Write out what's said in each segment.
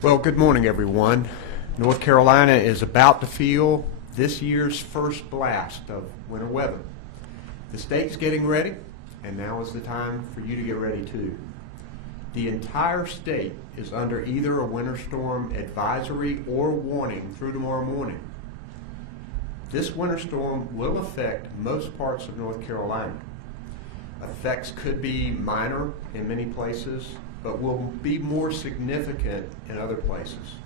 Well, good morning, everyone. North Carolina is about to feel this year's first blast of winter weather. The state's getting ready, and now is the time for you to get ready too. The entire state is under either a winter storm advisory or warning through tomorrow morning. This winter storm will affect most parts of North Carolina. Effects could be minor in many places, but will be more significant in other places.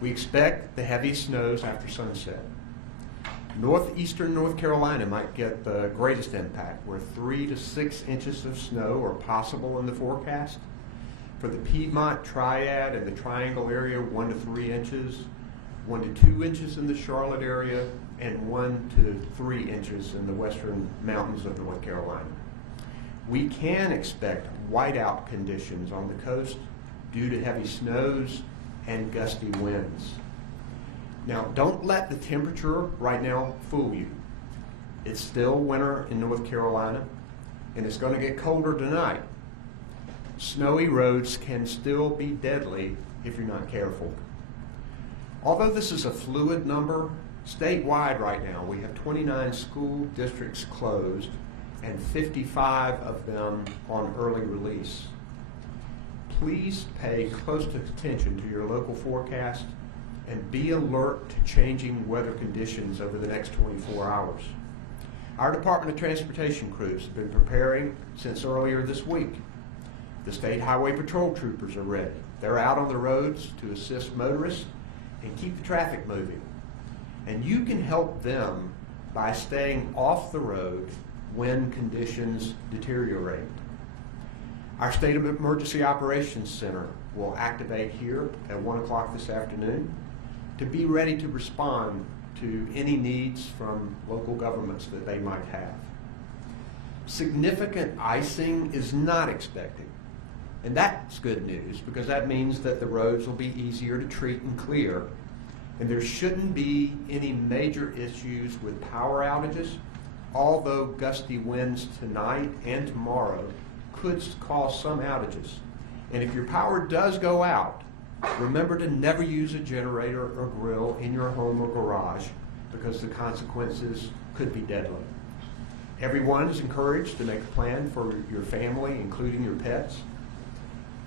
We expect the heavy snows after sunset. Northeastern North Carolina might get the greatest impact, where 3 to 6 inches of snow are possible in the forecast. For the Piedmont Triad and the Triangle area, 1 to 3 inches, 1 to 2 inches in the Charlotte area, and 1 to 3 inches in the western mountains of North Carolina. We can expect whiteout conditions on the coast due to heavy snows and gusty winds. Now, don't let the temperature right now fool you. It's still winter in North Carolina, and it's going to get colder tonight. Snowy roads can still be deadly if you're not careful. Although this is a fluid number, statewide right now we have 29 school districts closed and 55 of them on early release. Please pay close attention to your local forecast and be alert to changing weather conditions over the next 24 hours. Our Department of Transportation crews have been preparing since earlier this week. The State Highway Patrol troopers are ready. They're out on the roads to assist motorists and keep the traffic moving. And you can help them by staying off the road when conditions deteriorate. Our State Emergency Operations Center will activate here at 1 o'clock this afternoon to be ready to respond to any needs from local governments that they might have. Significant icing is not expected, and that's good news because that means that the roads will be easier to treat and clear, and there shouldn't be any major issues with power outages, although gusty winds tonight and tomorrow could cause some outages. And if your power does go out, remember to never use a generator or grill in your home or garage because the consequences could be deadly. Everyone is encouraged to make a plan for your family, including your pets.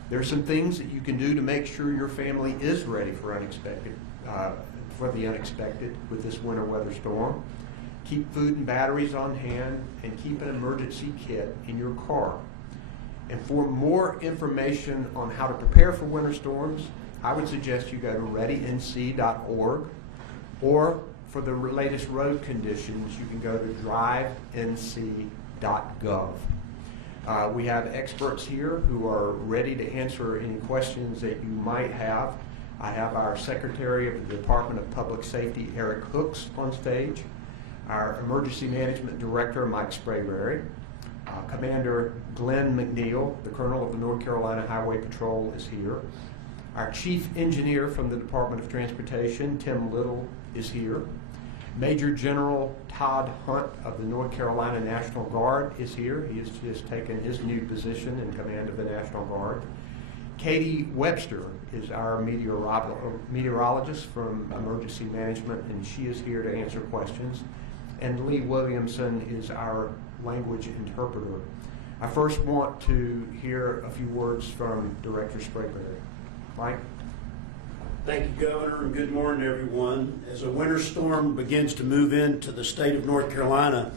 There are some things that you can do to make sure your family is ready for the unexpected with this winter weather storm. Keep food and batteries on hand and keep an emergency kit in your car. And for more information on how to prepare for winter storms, I would suggest you go to readync.org, or for the latest road conditions, you can go to drivenc.gov. We have experts here who are ready to answer any questions that you might have. I have our Secretary of the Department of Public Safety, Eric Hooks, on stage. Our Emergency Management Director, Mike Sprayberry. Commander Glenn McNeil, the Colonel of the North Carolina Highway Patrol, is here. Our Chief Engineer from the Department of Transportation, Tim Little, is here. Major General Todd Hunt of the North Carolina National Guard is here. He has just taken his new position in command of the National Guard. Katie Webster is our meteorologist from Emergency Management, and she is here to answer questions. And Lee Williamson is our language interpreter. I first want to hear a few words from Director Sprayberry. Mike? Thank you, Governor, and good morning, everyone. As a winter storm begins to move into the state of North Carolina,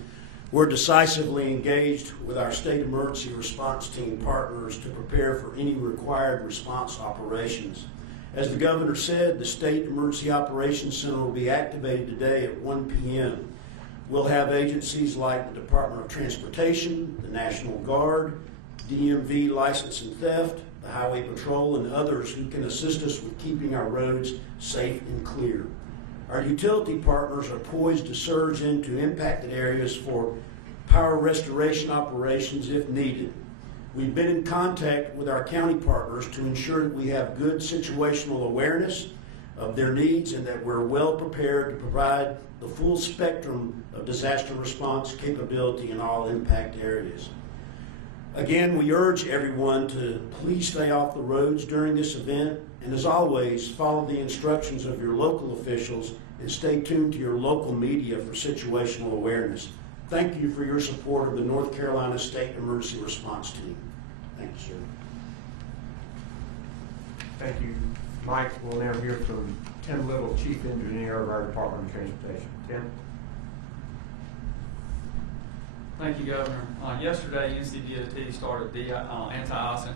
we're decisively engaged with our state emergency response team partners to prepare for any required response operations. As the Governor said, the State Emergency Operations Center will be activated today at 1 p.m. We'll have agencies like the Department of Transportation, the National Guard, DMV License and Theft, the Highway Patrol, and others who can assist us with keeping our roads safe and clear. Our utility partners are poised to surge into impacted areas for power restoration operations if needed. We've been in contact with our county partners to ensure that we have good situational awareness of their needs and that we're well prepared to provide the full spectrum of disaster response capability in all impact areas. Again, we urge everyone to please stay off the roads during this event And as always, follow the instructions of your local officials and stay tuned to your local media for situational awareness. Thank you for your support of the North Carolina State Emergency Response Team. Thank you, sir. Thank you, Mike. We'll now hear from Tim Little, Chief Engineer of our Department of Transportation. Tim? Thank you, Governor. Yesterday, NCDOT started the anti-icing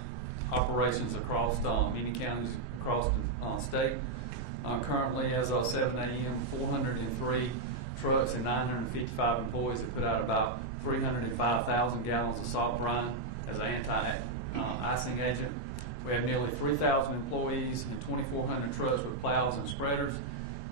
operations across many counties across the state. Currently, as of 7 a.m., 403 trucks and 955 employees have put out about 305,000 gallons of salt brine as an anti-icing agent. We have nearly 3,000 employees and 2,400 trucks with plows and spreaders,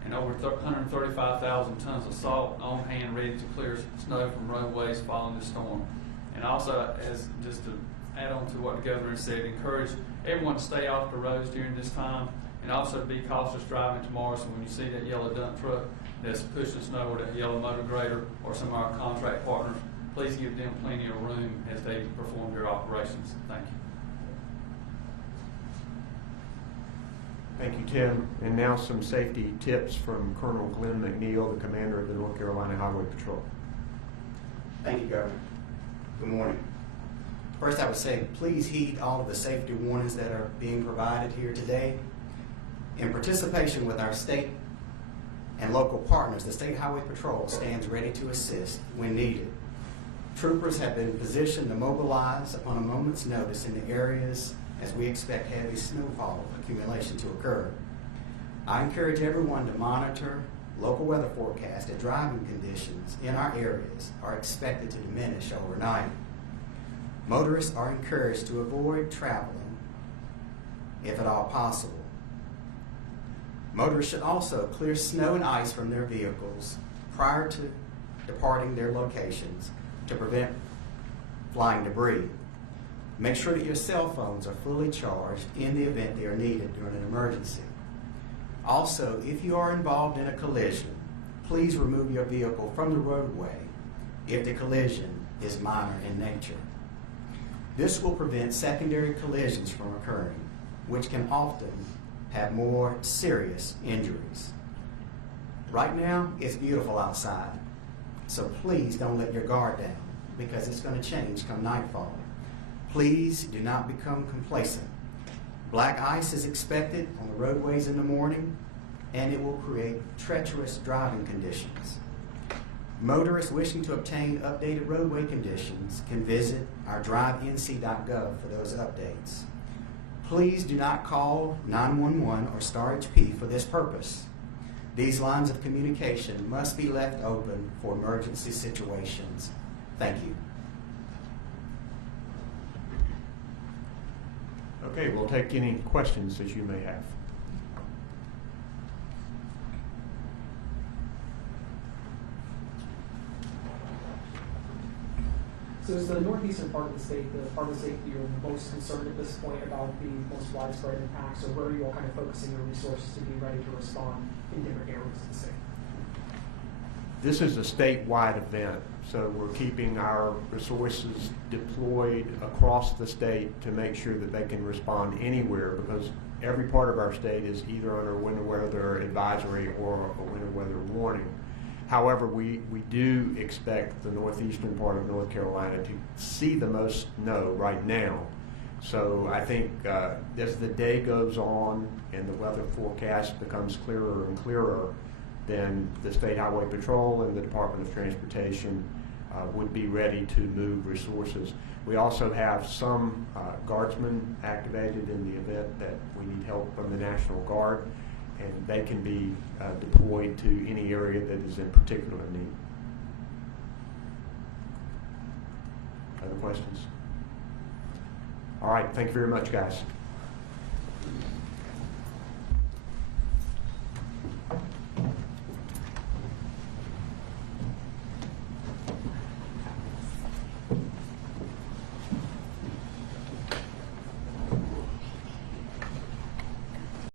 and over 135,000 tons of salt on hand ready to clear snow from roadways following the storm. And also, as just to add on to what the governor said, encourage everyone to stay off the roads during this time, and also be cautious driving tomorrow. So when you see that yellow dump truck that's pushing snow, or that yellow motor grader, or some of our contract partners, please give them plenty of room as they perform their operations. Thank you. Thank you, Tim. And now some safety tips from Colonel Glenn McNeil, the commander of the North Carolina Highway Patrol. Thank you, Governor. Good morning. First, I would say please heed all of the safety warnings that are being provided here today. In participation with our state and local partners, the State Highway Patrol stands ready to assist when needed. Troopers have been positioned to mobilize upon a moment's notice in the areas as we expect heavy snowfall accumulation to occur. I encourage everyone to monitor local weather forecasts as driving conditions in our areas are expected to diminish overnight. Motorists are encouraged to avoid traveling if at all possible. Motorists should also clear snow and ice from their vehicles prior to departing their locations to prevent flying debris. Make sure that your cell phones are fully charged in the event they are needed during an emergency. Also, if you are involved in a collision, please remove your vehicle from the roadway if the collision is minor in nature. This will prevent secondary collisions from occurring, which can often have more serious injuries. Right now, it's beautiful outside, so please don't let your guard down because it's going to change come nightfall. Please do not become complacent. Black ice is expected on the roadways in the morning, and it will create treacherous driving conditions. Motorists wishing to obtain updated roadway conditions can visit our drivenc.gov for those updates. Please do not call 911 or Star HP for this purpose. These lines of communication must be left open for emergency situations. Thank you. Okay, we'll take any questions that you may have. So is the northeastern part of the state the part of the state you're most concerned at this point about the most widespread impacts, or where are you all kind of focusing your resources to be ready to respond in different areas of the state? This is a statewide event, so we're keeping our resources deployed across the state to make sure that they can respond anywhere, because every part of our state is either under a winter weather advisory or a winter weather warning. However, we do expect the northeastern part of North Carolina to see the most snow right now. So I think as the day goes on and the weather forecast becomes clearer and clearer, then the State Highway Patrol and the Department of Transportation would be ready to move resources. We also have some guardsmen activated in the event that we need help from the National Guard, and they can be deployed to any area that is in particular need. Other questions? All right, thank you very much, guys.